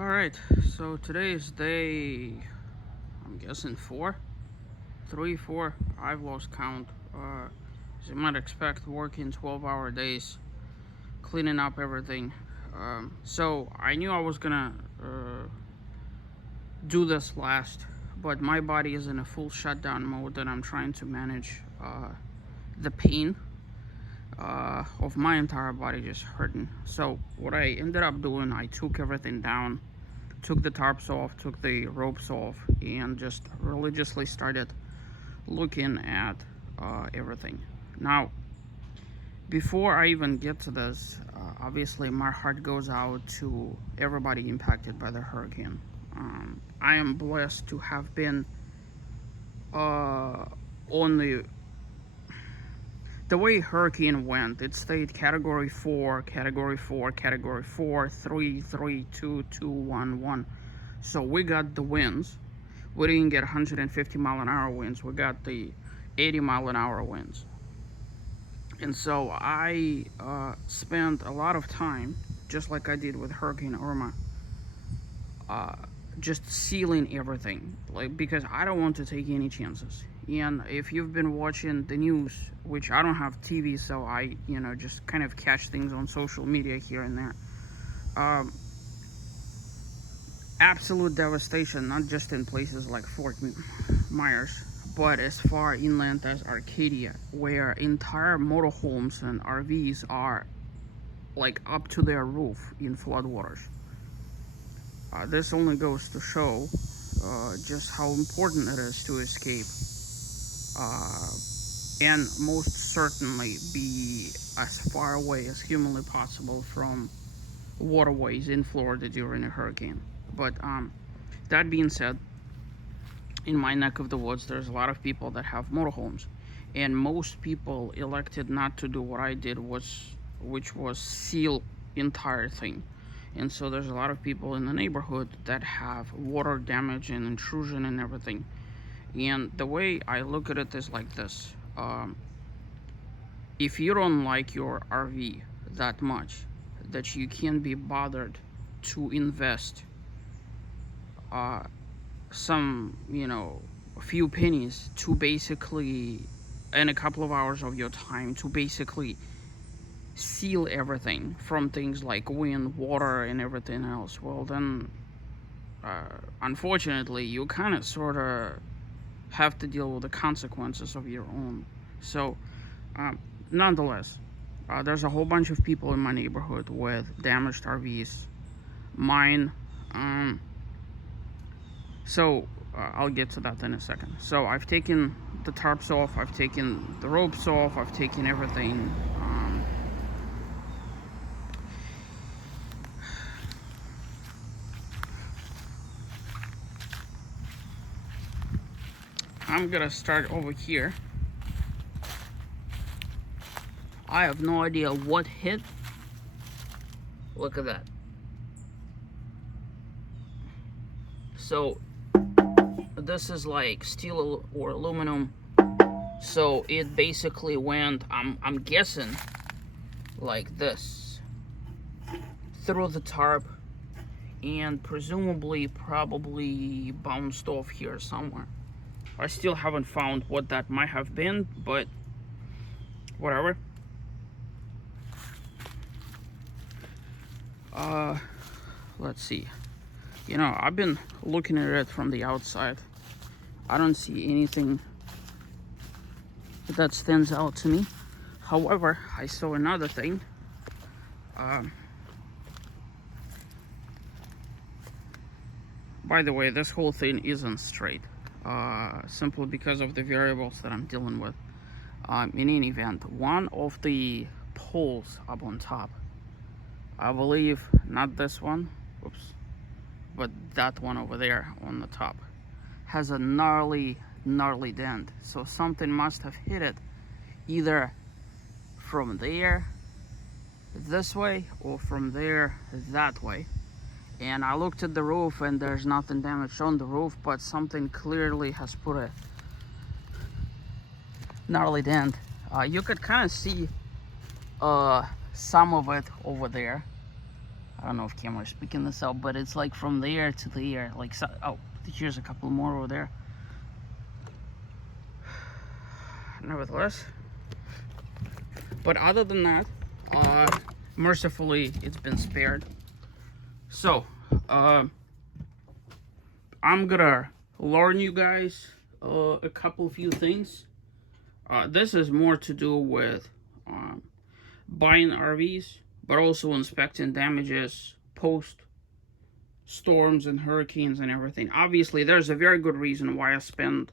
Alright, so today is day, I'm guessing 4? 3, 4? I've lost count. As you might expect, working 12-hour days, cleaning up everything. So I knew I was gonna do this last, but my body is in a full shutdown mode and I'm trying to manage the pain of my entire body just hurting. So what I ended up doing, I took everything down, took the tarps off, took the ropes off, and just religiously started looking at everything. Now, before I even get to this, obviously my heart goes out to everybody impacted by the hurricane. I am blessed to have been on the way hurricane went. It stayed category 4, category 4, category 4, 3, 3, 2, 2, 1, 1. So we got the winds. We didn't get 150 mile an hour winds. We got the 80 mile an hour winds. And so I spent a lot of time, just like I did with Hurricane Irma, just sealing everything, like, because I don't want to take any chances. And if you've been watching the news, which I don't have TV, so I just kind of catch things on social media here and there. Absolute devastation, not just in places like Fort Myers, but as far inland as Arcadia, where entire motorhomes and RVs are like up to their roof in floodwaters. This only goes to show just how important it is to escape, and most certainly be as far away as humanly possible from waterways in Florida during a hurricane. But that being said, in my neck of the woods, there's a lot of people that have motorhomes, and most people elected not to do what I did, which was seal entire thing. And so there's a lot of people in the neighborhood that have water damage and intrusion and everything. And the way I look at it is like this: if you don't like your RV that much that you can't be bothered to invest some, a few pennies to basically, and a couple of hours of your time to basically seal everything from things like wind, water, and everything else, well, then unfortunately, you kind of sort of have to deal with the consequences of your own. So, nonetheless, there's a whole bunch of people in my neighborhood with damaged RVs. Mine, so I'll get to that in a second. So I've taken the tarps off, I've taken the ropes off, I've taken everything. I'm gonna start over here. I have no idea what hit. Look at that. So this is like steel or aluminum. So it basically went, I'm guessing, like this, through the tarp, and presumably probably bounced off here somewhere. I still haven't found what that might have been, but whatever. Let's see. I've been looking at it from the outside. I don't see anything that stands out to me. However, I saw another thing. By the way, this whole thing isn't straight, simply because of the variables that I'm dealing with. In any event, one of the poles up on top, I believe, not this one, oops, but that one over there on the top, has a gnarly dent. So something must have hit it either from there this way or from there that way. And I looked at the roof and there's nothing damaged on the roof, but something clearly has put a gnarly dent. You could kind of see some of it over there. I don't know if camera's picking this up, but it's like from there to there. Like, so, oh, here's a couple more over there. Nevertheless, but other than that, mercifully, it's been spared. So, I'm gonna learn you guys a few things. This is more to do with buying RVs, but also inspecting damages post storms and hurricanes and everything. Obviously, there's a very good reason why I spend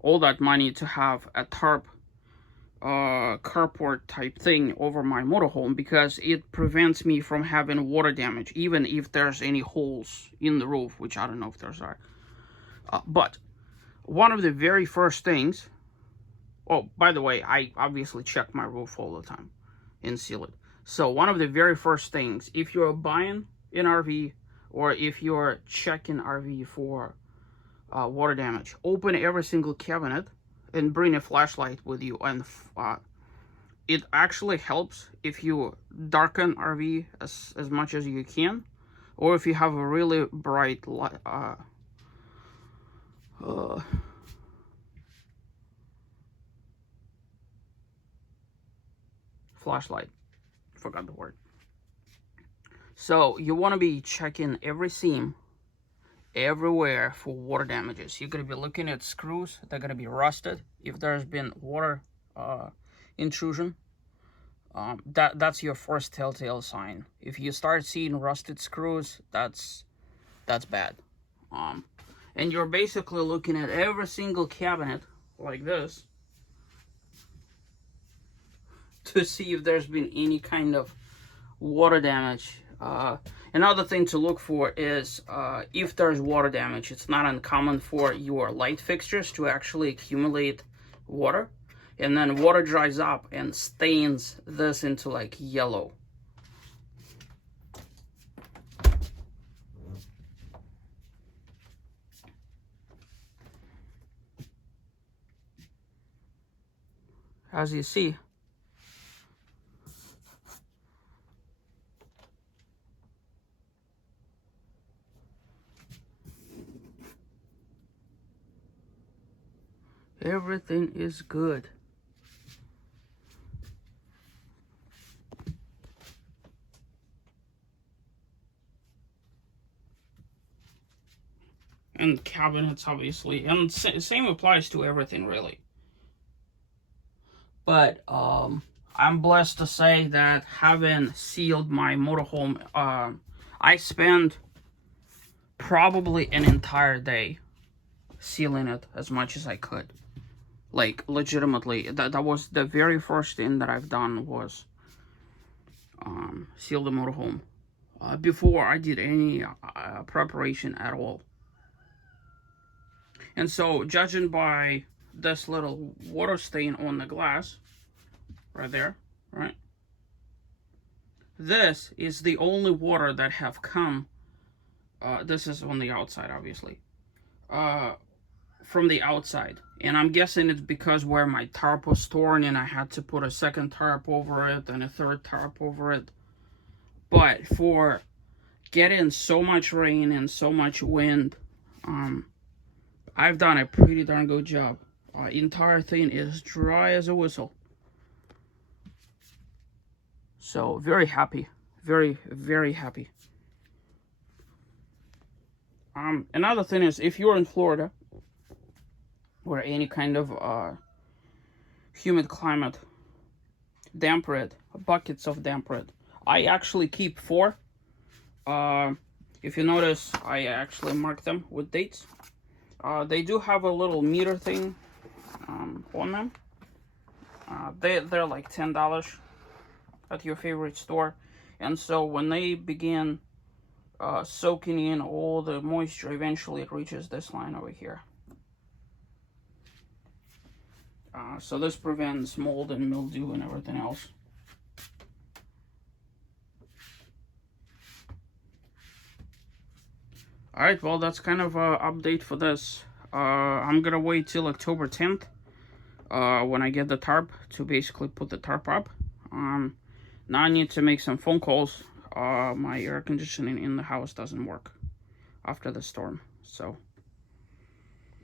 all that money to have a tarp carport type thing over my motorhome, because it prevents me from having water damage, even if there's any holes in the roof, which I don't know if there's are. But one of the very first things, oh, by the way, I obviously check my roof all the time and seal it. So one of the very first things, if you're buying an RV or if you're checking RV for water damage, open every single cabinet and bring a flashlight with you. And it actually helps if you darken RV as much as you can, or if you have a really bright flashlight. Forgot the word. So you want to be checking every seam everywhere for water damages. You're going to be looking at screws. They're going to be rusted if there's been water intrusion. That's your first telltale sign. If you start seeing rusted screws, that's bad. And you're basically looking at every single cabinet like this to see if there's been any kind of water damage. Another thing to look for is if there's water damage, it's not uncommon for your light fixtures to actually accumulate water, and then water dries up and stains this into like yellow. As you see, everything is good. And cabinets, obviously, and same applies to everything, really. But I'm blessed to say that having sealed my motorhome, I spent probably an entire day sealing it as much as I could. Like, legitimately, that was the very first thing that I've done, was seal the motorhome before I did any preparation at all. And so, judging by this little water stain on the glass right there, right, this is the only water that have come, this is on the outside, obviously, from the outside. And I'm guessing it's because where my tarp was torn and I had to put a second tarp over it and a third tarp over it. But for getting so much rain and so much wind, I've done a pretty darn good job. Entire thing is dry as a whistle. So very happy, very, very happy. Another thing is, if you're in Florida, or any kind of humid climate, damp red, buckets of damp red. I actually keep 4. If you notice, I actually mark them with dates. They do have a little meter thing on them. They're like $10 at your favorite store. And so when they begin soaking in all the moisture, eventually it reaches this line over here. So this prevents mold and mildew and everything else. Alright, well, that's kind of an update for this. I'm gonna wait till October 10th when I get the tarp to basically put the tarp up. Now I need to make some phone calls my air conditioning in the house doesn't work after the storm. So